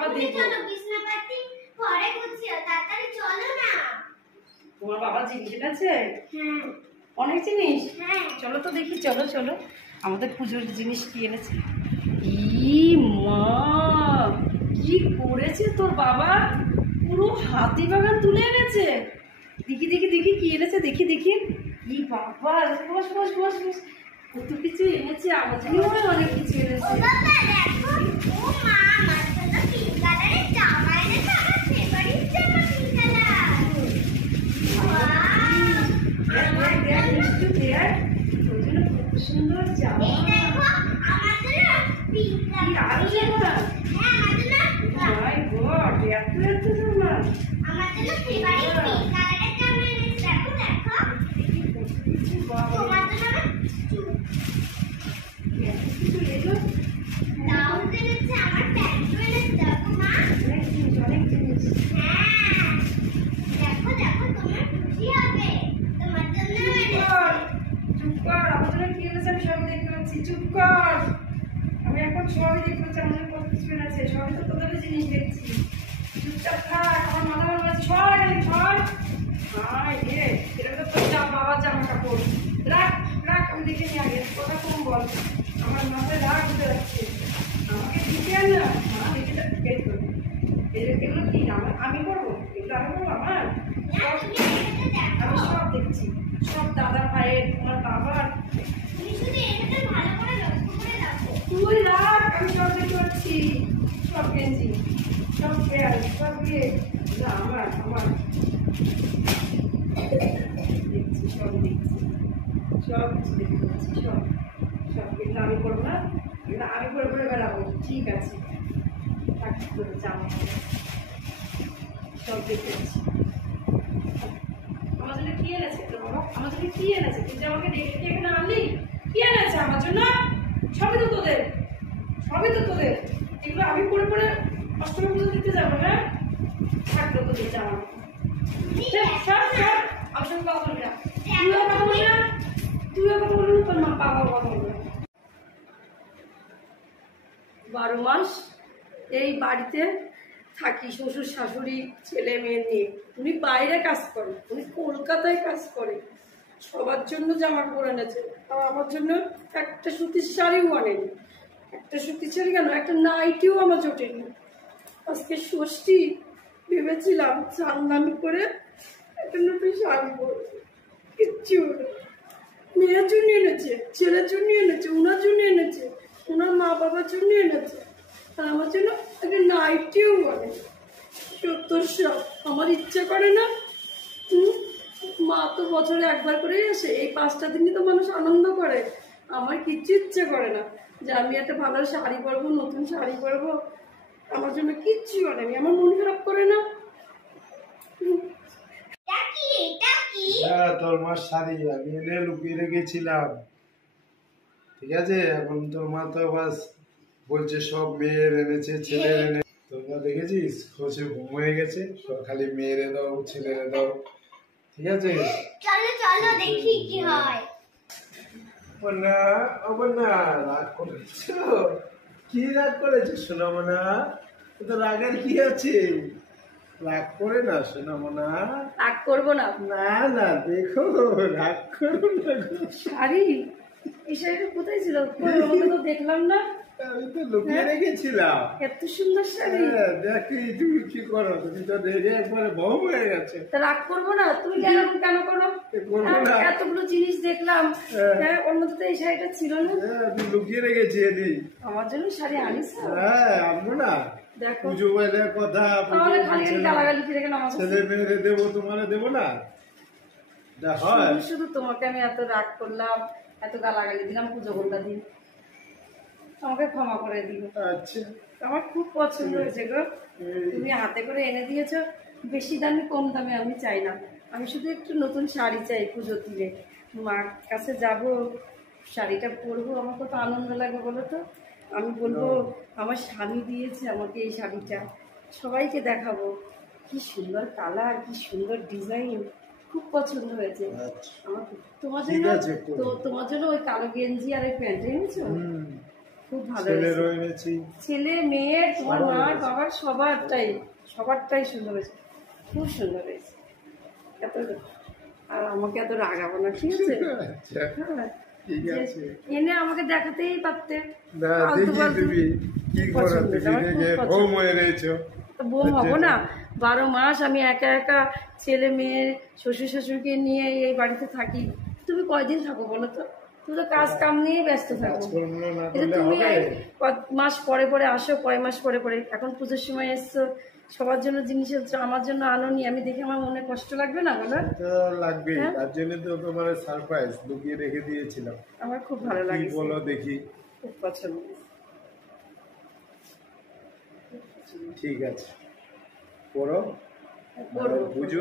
আবার দেখবো। চলো বিছনাপাতি পরে গুছিও, তাড়াতাড়ি চলো না। তোমার বাবা জিনিস এনেছে? হ্যাঁ অনেক জিনিস। হ্যাঁ চলো তো দেখি, চলো চলো আমাদের পুজোর জিনিস কি এনেছে। ই মা, কি করেছে তোর বাবা, পুরো হাতি বাগান তুলে এনেছে। দেখি দেখি দেখি কি এনেছে, দেখি দেখি। ই বাবা, বস বস বস বস, কত কিছু এনেছে। আমার জন্য অনেক কিছু ও এনেছে। বাবা দেখো, ও মা আমার জন্য পিঙ্ক কালারের জামা এনেছে, আমার ফেভারিট জামা পিঙ্ক কালার। সুন্দর জামা। এই দেখো আমার জন্য পিঙ্ক কালার। হ্যাঁ আমার জন্য মাই গড, এত এত জামা। আমার জন্য ফেভারিট পিঙ্ক কালারের জামা এনেছে। দেখো দেখো তোমার জন্য ব্লাউজ এনেছে, আমার প্যান্টও এনেছে। দেখো মা, অনেক জিনিস, অনেক জিনিস। হ্যাঁ দেখো দেখো তোমার খুশি হবে, তোমার জন্য এনেছে। চুপ কর, আমার জন্য কি এনেছে আমি সবই দেখতে পাচ্ছি। চুপ কর, আমি এখন সবই দেখতে পাচ্ছি। আমার জন্য কত কিছু এনেছে, সবই তো তোদের জিনিস দেখছি। চুপচাপ থাক, আমার মাথা ভালো আছে। সর সর। হায় রে, এটা তো তোর বাবার জামা কাপড়। রাখ রাখ, আমি দেখে নিয়ে আগে কথা কম বল। আমার মাথায় রাগ উঠে যাচ্ছে। আমাকে দিতে আন না, মা দেখে যা। এই তো এগুলো কি আমি করবো? এগুলো আমি করবো? আমার তুমি এটা দেখো, আমি সব দেখছি, সব দাদা ভাইয়ের, তোমার বাবার। তুমি শুধু এটা ভালো করে লক্ষ্য করে দেখো। তুই রাখ, আমি সব দেখতে পাচ্ছি। সব গেঞ্জি, সব খেয়াল, সব ইয়ে। না, আমার আমার দেখছি, সব দেখছি, সব কিছু দেখতে পাচ্ছি। সব সব কিন্তু আমি করবো না, এগুলো আমি করে করে বেড়াবো। ঠিক আছে, থাক করে জামা সব দেখতে পাচ্ছি। আমার জন্য কি এনেছে তোর বাবা? আমার জন্য কি এনেছে? তুই যে আমাকে ডেকে ডেকে এখানে আনলি, কি এনেছে আমার জন্য? সবই তো তোদের, সবই তো তোদের। এগুলো আমি পরে পরে অষ্টমী পুজো দিতে যাবো। হ্যাঁ, থাকলো তোদের জামা। সব সব, আমার সঙ্গে কথা বলবি না। তুইও কথা বলবি না, তুইও কথা বলবি না, তোর মা বাবাও কথা বলবে না। 12 মাস এই বাড়িতে থাকি, শ্বশুর শাশুড়ি ছেলে মেয়ে নিয়ে। উনি বাইরে কাজ করে, উনি কলকাতায় কাজ করে। সবার জন্য জামা কাপড় এনেছে, আর আমার জন্য একটা সুতির শাড়িও আনেনি। একটা সুতির শাড়ি কেন, একটা নাইটিও আমার জোটেনি। আজকে ষষ্ঠী, ভেবেছিলাম চান্দানি করে একটা নতুন শাড়ি পরবো, কিচ্ছু না। মেয়ের জন্য এনেছে, ছেলের জন্য এনেছে, ওনার জন্য এনেছে, ওনার মা বাবার জন্য এনেছে, আর আমার জন্য একটা নাইটিও বলে। সত্তর সব আমার ইচ্ছে করে না। মা তো বছরে একবার করেই আসে, এই 5টা দিনই তো মানুষ আনন্দ করে। আমার কিচ্ছু ইচ্ছে করে না যে আমি একটা ভালো শাড়ি পরবো, নতুন শাড়ি পরবো। আমার জন্য কিচ্ছু আনেনি, আমার মন খারাপ করে না। এটা কি? তোর মার শাড়ি আমি এনে লুকিয়ে রেখেছিলাম। ঠিক আছে, এখন তোর মা তো বাস বলছে সব মেয়ের এনেছে, ছেলের এনে। তোর মা দেখেছিস খোঁজে ঘুম হয়ে গেছে, সব খালি মেয়েরে দাও, ছেলেরে দাও। ঠিক আছে, চলো চলো দেখি কি হয়। না না, রাগ করেছো? কি রাগ করেছো সোনামনা? তো রাগের কি আছে? রাগ করে না সোনামনা। রাগ করবো না। না না, দেখো রাগ করো না। শাড়ি, এই শাড়িটা কোথায় ছিল? আমাকে তো দেখলাম না। আমি তো লুকিয়ে রেখেছিলাম। এত সুন্দর শাড়ি। দেখি তুমি কি করো, তুমি তো দেখে একবারে বউ হয়ে গেছে। তা রাগ করবো না? তুমি কেন কেন করো? এতগুলো জিনিস দেখলাম, হ্যাঁ, ওর মধ্যে তো এই শাড়িটা ছিল না। আমি লুকিয়ে রেখেছি এদি। আমার জন্য শাড়ি আনিস? হ্যাঁ, আনবো না। দেখো, পুজো বলে কথা, তাহলে খালি খালি গালাগালি ফিরে গেল আমার। ছেলে মেয়েরে দেবো, তোমারে দেবো না? শুধু শুধু তোমাকে আমি এত রাগ করলাম, এত গালাগালি দিলাম পুজো করলা দিন, আমাকে ক্ষমা করে দিল। আচ্ছা, আমার খুব পছন্দ হয়েছে গো, তুমি হাতে করে এনে দিয়েছো। বেশি দামি কম দামে আমি চাই না, আমি শুধু একটু নতুন শাড়ি চাই। পুজো দিলে মার কাছে যাব, শাড়িটা পরবো, আমার কত আনন্দ লাগে বলো তো। আমি বলবো আমার স্বামী দিয়েছে আমাকে এই শাড়িটা, সবাইকে দেখাবো। কি সুন্দর কালার, কি সুন্দর ডিজাইন, খুব পছন্দ হয়েছে আমার। তোমার জন্য, তোমার জন্য ওই কালো গেঞ্জি আর এই প্যান্ট এনেছো। খুব ভালো ছেলেরও হয়েছে। এনেছি। ছেলে মেয়ের তোমার মার বাবার সবারটাই সুন্দর হয়েছে, খুব সুন্দর হয়েছে। এত আর আমাকে এত রাগাবো না, ঠিক আছে? আচ্ছা হ্যাঁ, ঠিক যে আছে। এনে আমাকে দেখাতেই পারতে। না ফালতু দেখি ফালতু তুমি কি করো, পছন্দ, তুমি আমার খুব দেখে পছন্দ। বউ হয়ে রয়েছো। তো বউ হবো না? 12 মাস আমি একা একা ছেলে মেয়ে শ্বশুর শাশুড়িকে নিয়ে এই বাড়িতে থাকি। তুমি কয়দিন থাকো বলো তো? তুমি তো কাজ কাম নিয়ে ব্যস্ত থাকো। কাজকর্ম না এই যে করলে তুমি হবে? এই মাস পরে পরে আসো, কয় মাস পরে পরে, এখন পুজোর সময় এসছো, সবার জন্য জিনিস এসছো, আমার জন্য আনোনি, আমি দেখে আমার মনে কষ্ট লাগবে না বলো? তো লাগবেই, হ্যাঁ? তার জন্য তো তোমার সারপ্রাইজ লুকিয়ে রেখে দিয়েছিলাম। আমার খুব ভালো কি লাগে, বলো দেখি। খুব পছন্দ। ঠিক আছে, পড়ো, করবো। পুজো